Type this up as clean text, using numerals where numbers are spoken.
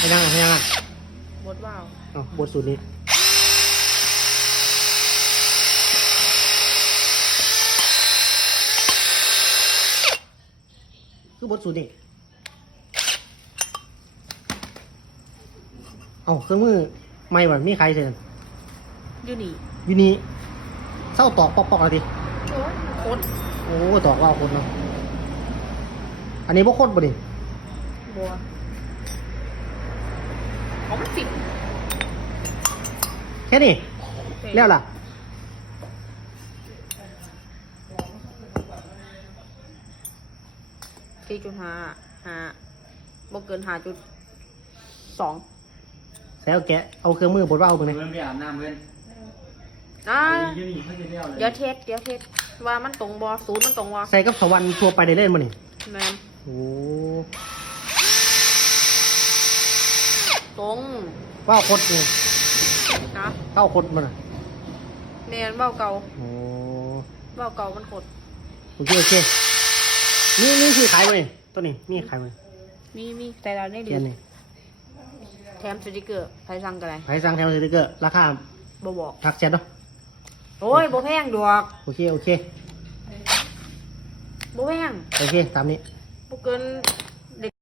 ให้ยังให้ยัง บดว้าว อ๋อบทสูตรนี้คือบทสูตรนี้เอาเครื่องมือไม่แบบมีใครเชิญ อยู่นี่ อยู่นี่เศร้าตอกปอกๆอะไรดิ โอ้ยโคตร โอ้ตอกว่าคนเนาะอันนี้พวกคนบ่ดิ บัวเอามันสิบ แค่นี้แล้วล่ะ 4.5บ่เกิน5.2แซวแกะเอาเครื่องมือบดว่าเอาไปไหน เพื่อนไปอาบน้ำเพื่อน อ่า ยืนอยู่ไม่ได้เลี้ยวเลย เดี๋ยวเทสว่ามันตรงบ่ศูนย์มันตรงบ่ ใส่กับสวรรค์ทั่วไปได้เล่นมานี่ แม่น โอ้ ตรง ว้าวโคตรเนี่ย นะ เข้าโคตรมันอ่ะ แม่นเว้าเก่า โอ้ เว้าเก่ามันโคตร โอเคโอเคนี่คือขายไปตัวนี้มีขายไป มีแต่เราได้ดี เทียนนี่ แถมสติกเกอร์ใครสั่งกันไร ใครสั่งแถมสติกเกอร์ราคา บ่บอก ทักแชทเนาะ โอ้ยบ่แพงดอก โอเคโอเค บ่แพง โอเคตามนี้ บ่เกิน